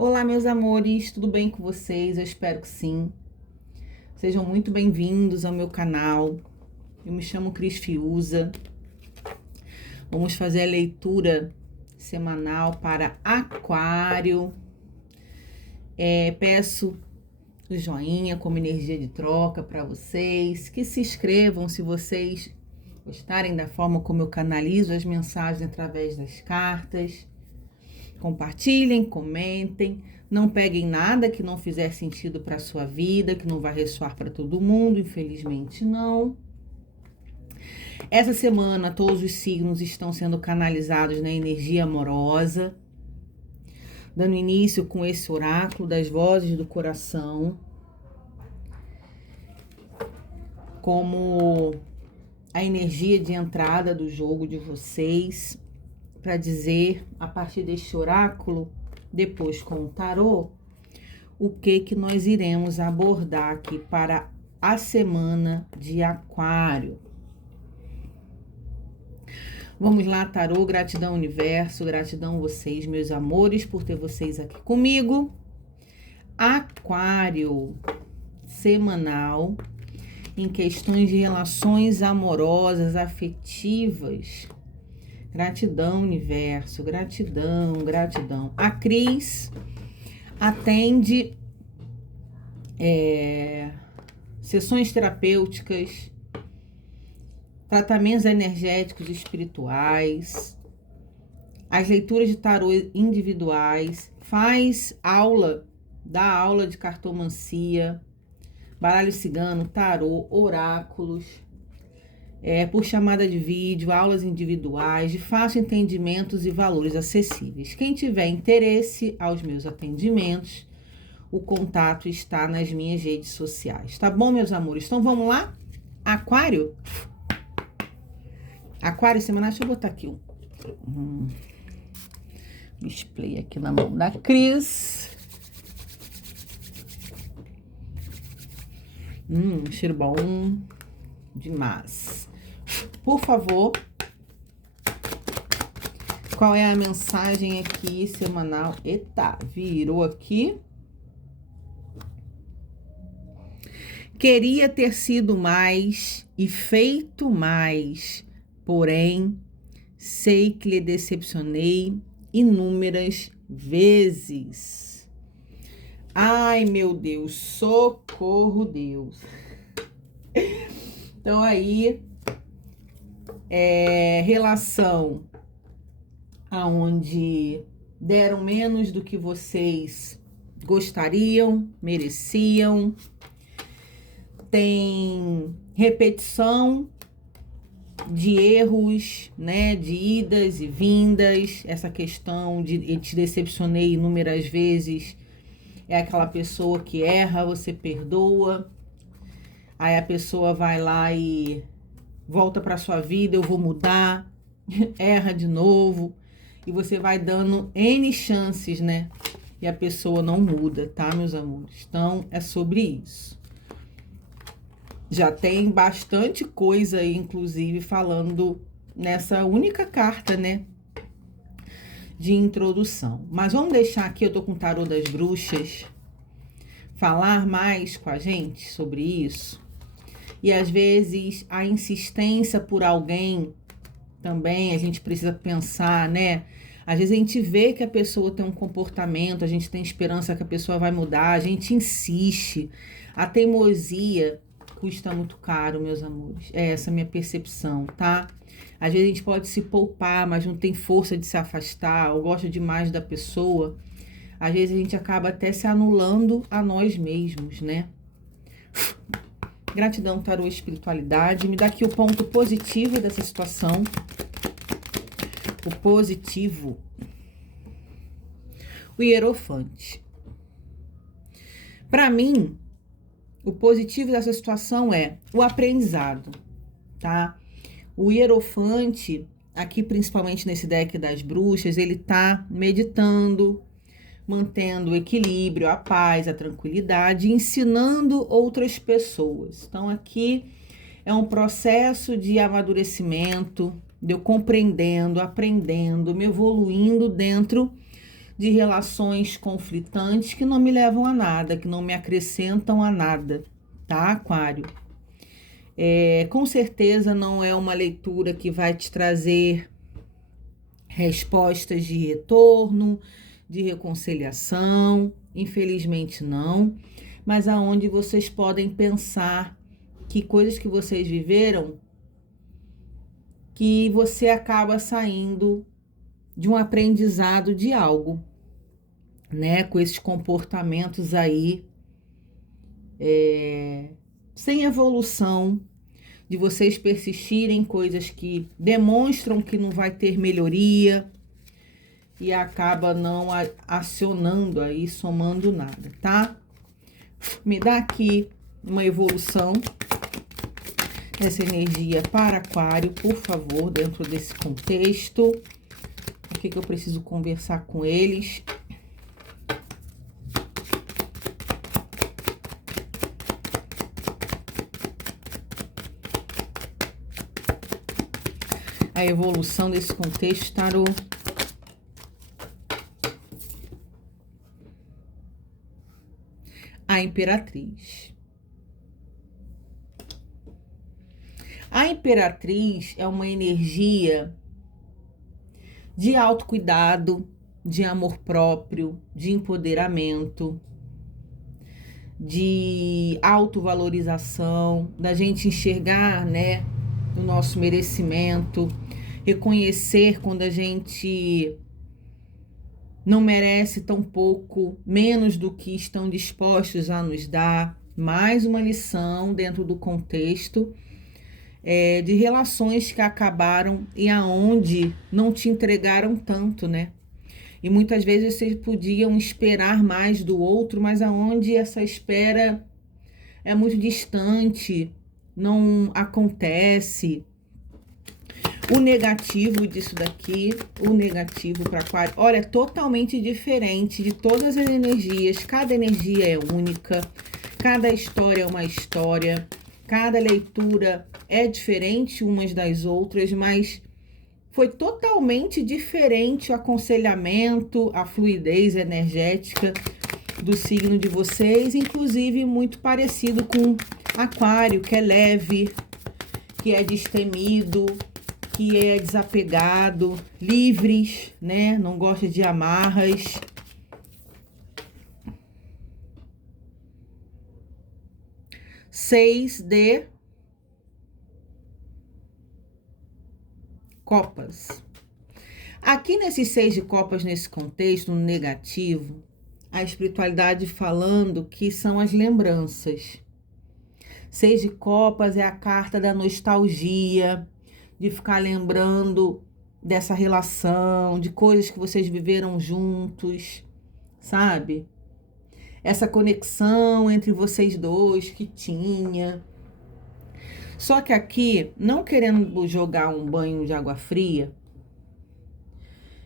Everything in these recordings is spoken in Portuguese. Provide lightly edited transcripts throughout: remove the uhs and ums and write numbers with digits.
Olá, meus amores, tudo bem com vocês? Eu espero que sim. Sejam muito bem-vindos ao meu canal. Eu me chamo Cris Fiuza. Vamos fazer a leitura semanal para Aquário. Peço o joinha como energia de troca para vocês, que se inscrevam se vocês gostarem da forma como eu canalizo as mensagens através das cartas. Compartilhem, comentem, não peguem nada que não fizer sentido para a sua vida, que não vai ressoar para todo mundo, infelizmente não. Essa semana todos os signos estão sendo canalizados na energia amorosa, dando início com esse oráculo das vozes do coração, como a energia de entrada do jogo de vocês, para dizer, a partir deste oráculo, depois com o tarô, o que nós iremos abordar aqui para a semana de Aquário. Vamos lá, tarô, gratidão universo, gratidão vocês, meus amores, por ter vocês aqui comigo. Aquário, semanal, em questões de relações amorosas, afetivas. Gratidão, universo, gratidão, gratidão. A Cris atende sessões terapêuticas, tratamentos energéticos espirituais, as leituras de tarô individuais, dá aula de cartomancia, baralho cigano, tarô, oráculos, por chamada de vídeo, aulas individuais, de fácil entendimentos e valores acessíveis. Quem tiver interesse aos meus atendimentos, o contato está nas minhas redes sociais. Tá bom, meus amores? Então vamos lá? Aquário? Aquário semanal, deixa eu botar aqui um display aqui na mão da Cris. Cheiro bom demais. Por favor, qual é a mensagem aqui semanal? Eita, virou aqui. Queria ter sido mais e feito mais, porém, sei que lhe decepcionei inúmeras vezes. Ai, meu Deus, socorro, Deus. Então, aí, relação aonde deram menos do que vocês gostariam, mereciam. Tem repetição de erros, né, de idas e vindas. Essa questão de te decepcionei inúmeras vezes é aquela pessoa que erra, você perdoa. Aí a pessoa vai lá e volta para sua vida, eu vou mudar, erra de novo. E você vai dando N chances, né? E a pessoa não muda, tá, meus amores? Então, é sobre isso. Já tem bastante coisa aí, inclusive, falando nessa única carta, né? De introdução. Mas vamos deixar aqui, eu tô com o tarô das bruxas, falar mais com a gente sobre isso. E às vezes a insistência por alguém também, a gente precisa pensar, né? Às vezes a gente vê que a pessoa tem um comportamento, a gente tem esperança que a pessoa vai mudar, a gente insiste. A teimosia custa muito caro, meus amores. É essa a minha percepção, tá? Às vezes a gente pode se poupar, mas não tem força de se afastar, ou gosta demais da pessoa. Às vezes a gente acaba até se anulando a nós mesmos, né? Gratidão, tarô, espiritualidade. Me dá aqui o ponto positivo dessa situação. O positivo. O Hierofante. Para mim, o positivo dessa situação é o aprendizado, tá? O Hierofante, aqui principalmente nesse deck das bruxas, ele tá meditando, mantendo o equilíbrio, a paz, a tranquilidade, ensinando outras pessoas. Então, aqui é um processo de amadurecimento, de eu compreendendo, aprendendo, me evoluindo dentro de relações conflitantes que não me levam a nada, que não me acrescentam a nada, tá, Aquário? Com certeza não é uma leitura que vai te trazer respostas de retorno, de reconciliação, infelizmente não, mas aonde vocês podem pensar que coisas que vocês viveram, que você acaba saindo de um aprendizado de algo, né? Com esses comportamentos aí, sem evolução, de vocês persistirem em coisas que demonstram que não vai ter melhoria e acaba não acionando aí, somando nada, tá? Me dá aqui uma evolução dessa energia para Aquário, por favor, dentro desse contexto. O que eu preciso conversar com eles? A evolução desse contexto, tarô. A Imperatriz. A Imperatriz é uma energia de autocuidado, de amor próprio, de empoderamento, de autovalorização, da gente enxergar, né, o nosso merecimento, reconhecer quando a gente não merece tão pouco, menos do que estão dispostos a nos dar. Mais uma lição dentro do contexto de relações que acabaram e aonde não te entregaram tanto, né? E muitas vezes vocês podiam esperar mais do outro, mas aonde essa espera é muito distante, não acontece. O negativo disso daqui, o negativo para Aquário, olha, é totalmente diferente de todas as energias. Cada energia é única, cada história é uma história, cada leitura é diferente umas das outras, mas foi totalmente diferente o aconselhamento, a fluidez energética do signo de vocês, inclusive muito parecido com Aquário, que é leve, que é destemido, que é desapegado, livres, né? Não gosta de amarras. Seis de copas. Aqui nesses 6 de copas, nesse contexto, no negativo, a espiritualidade falando que são as lembranças. 6 de copas é a carta da nostalgia, de ficar lembrando dessa relação, de coisas que vocês viveram juntos, sabe? Essa conexão entre vocês dois que tinha. Só que aqui, não querendo jogar um banho de água fria,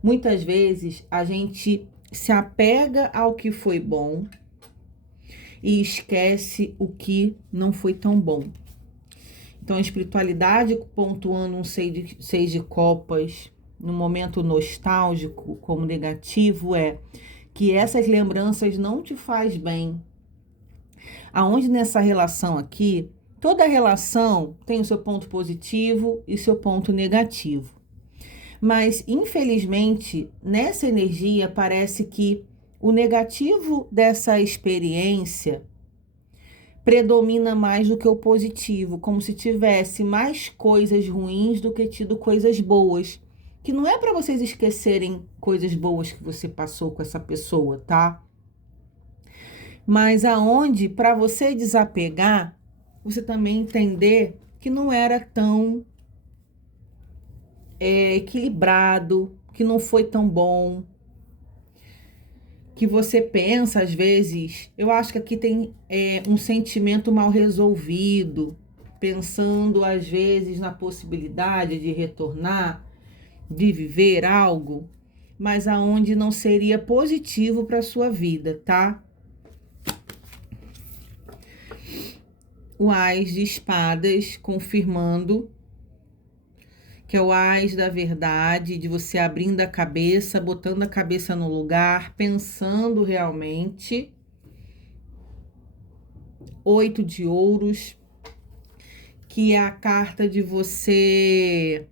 muitas vezes a gente se apega ao que foi bom e esquece o que não foi tão bom. Então, a espiritualidade pontuando um 6 de copas no momento nostálgico como negativo é que essas lembranças não te faz bem. Aonde nessa relação aqui, toda relação tem o seu ponto positivo e seu ponto negativo. Mas, infelizmente, nessa energia parece que o negativo dessa experiência predomina mais do que o positivo, como se tivesse mais coisas ruins do que tido coisas boas. Que não é para vocês esquecerem coisas boas que você passou com essa pessoa, tá? Mas aonde, para você desapegar, você também entender que não era tão equilibrado, que não foi tão bom, que você pensa às vezes, eu acho que aqui tem um sentimento mal resolvido, pensando às vezes na possibilidade de retornar, de viver algo, mas aonde não seria positivo para sua vida, tá? O Ás de Espadas confirmando que é o Ás da verdade, de você abrindo a cabeça, botando a cabeça no lugar, pensando realmente. 8 de ouros, que é a carta de você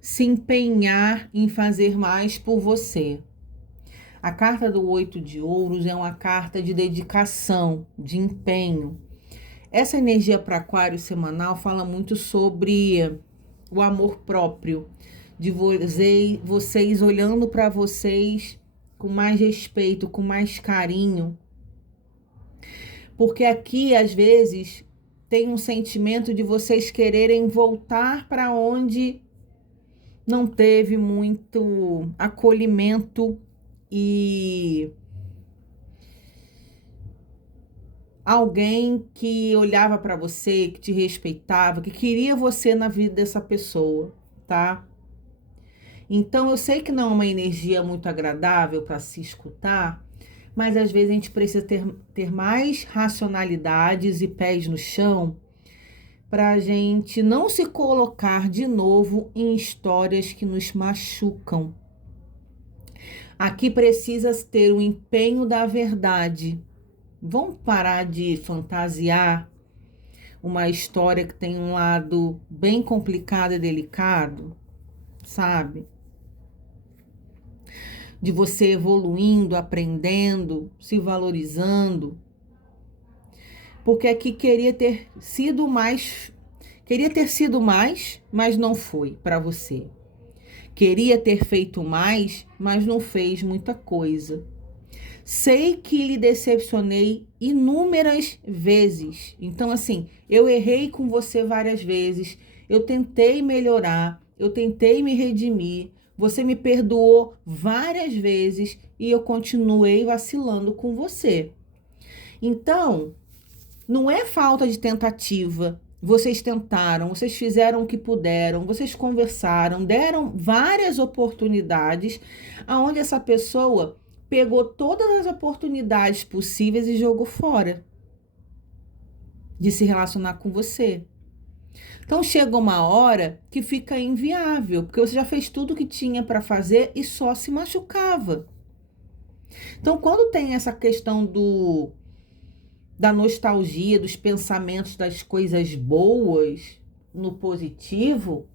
se empenhar em fazer mais por você. A carta do 8 de ouros é uma carta de dedicação, de empenho. Essa energia para Aquário semanal fala muito sobre o amor próprio, de vocês olhando para vocês com mais respeito, com mais carinho. Porque aqui, às vezes, tem um sentimento de vocês quererem voltar para onde não teve muito acolhimento e alguém que olhava para você, que te respeitava, que queria você na vida dessa pessoa, tá? Então eu sei que não é uma energia muito agradável para se escutar, mas às vezes a gente precisa ter mais racionalidades e pés no chão para a gente não se colocar de novo em histórias que nos machucam. Aqui precisa ter o empenho da verdade. Vamos parar de fantasiar uma história que tem um lado bem complicado e delicado, sabe? De você evoluindo, aprendendo, se valorizando. Porque aqui queria ter sido mais, mas não foi para você. Queria ter feito mais, mas não fez muita coisa. Sei que lhe decepcionei inúmeras vezes. Então, assim, eu errei com você várias vezes. Eu tentei melhorar, eu tentei me redimir. Você me perdoou várias vezes e eu continuei vacilando com você. Então, não é falta de tentativa. Vocês tentaram, vocês fizeram o que puderam, vocês conversaram, deram várias oportunidades, aonde essa pessoa pegou todas as oportunidades possíveis e jogou fora de se relacionar com você. Então chega uma hora que fica inviável, porque você já fez tudo o que tinha para fazer e só se machucava. Então quando tem essa questão da nostalgia, dos pensamentos das coisas boas no positivo,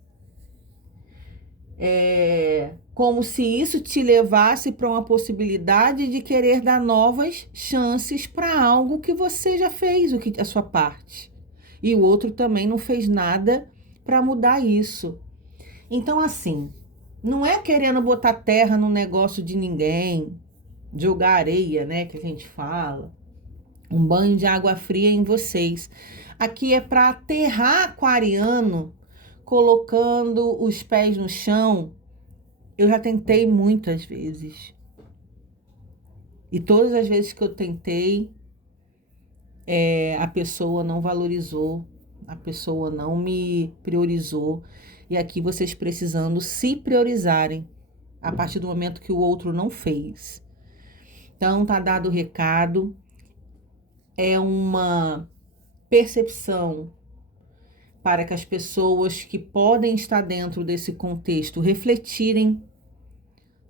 como se isso te levasse para uma possibilidade de querer dar novas chances para algo que você já fez a sua parte. E o outro também não fez nada para mudar isso. Então, assim, não é querendo botar terra no negócio de ninguém, jogar areia, né, que a gente fala, um banho de água fria em vocês. Aqui é para aterrar aquariano, colocando os pés no chão. Eu já tentei muitas vezes. E todas as vezes que eu tentei, a pessoa não valorizou, a pessoa não me priorizou. E aqui vocês precisando se priorizarem a partir do momento que o outro não fez. Então, tá dado o recado. É uma percepção para que as pessoas que podem estar dentro desse contexto refletirem,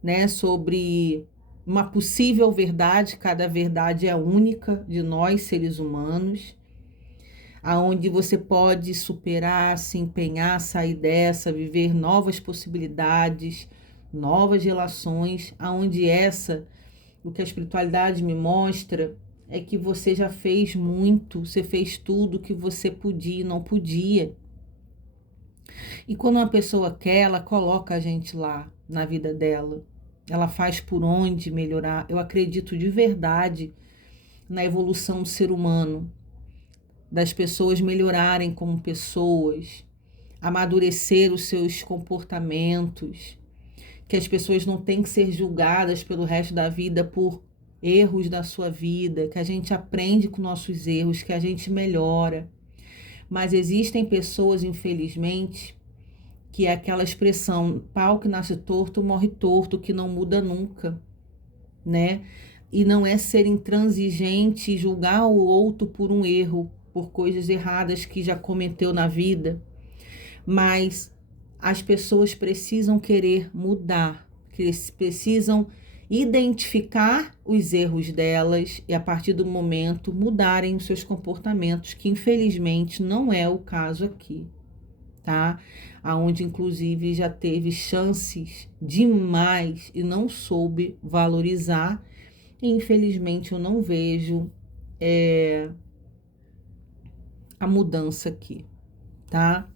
né, sobre uma possível verdade. Cada verdade é única de nós, seres humanos, aonde você pode superar, se empenhar, sair dessa, viver novas possibilidades, novas relações, aonde o que a espiritualidade me mostra é que você já fez muito, você fez tudo que você podia e não podia. E quando uma pessoa quer, ela coloca a gente lá na vida dela. Ela faz por onde melhorar. Eu acredito de verdade na evolução do ser humano, das pessoas melhorarem como pessoas, amadurecer os seus comportamentos, que as pessoas não têm que ser julgadas pelo resto da vida por erros da sua vida, que a gente aprende com nossos erros, que a gente melhora. Mas existem pessoas, infelizmente, que é aquela expressão, pau que nasce torto, morre torto, que não muda nunca, né? E não é ser intransigente e julgar o outro por um erro, por coisas erradas que já cometeu na vida, mas as pessoas precisam querer mudar, precisam identificar os erros delas e, a partir do momento, mudarem os seus comportamentos, que infelizmente não é o caso aqui, tá? Aonde inclusive já teve chances demais e não soube valorizar, e infelizmente eu não vejo a mudança aqui, tá?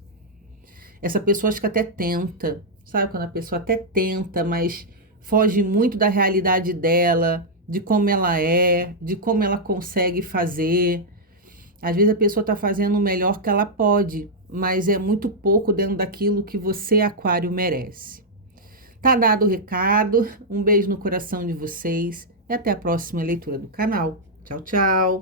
Essa pessoa acho que até tenta, sabe? Quando a pessoa até tenta, mas foge muito da realidade dela, de como ela é, de como ela consegue fazer. Às vezes a pessoa está fazendo o melhor que ela pode, mas é muito pouco dentro daquilo que você, Aquário, merece. Tá dado o recado, um beijo no coração de vocês e até a próxima leitura do canal. Tchau, tchau!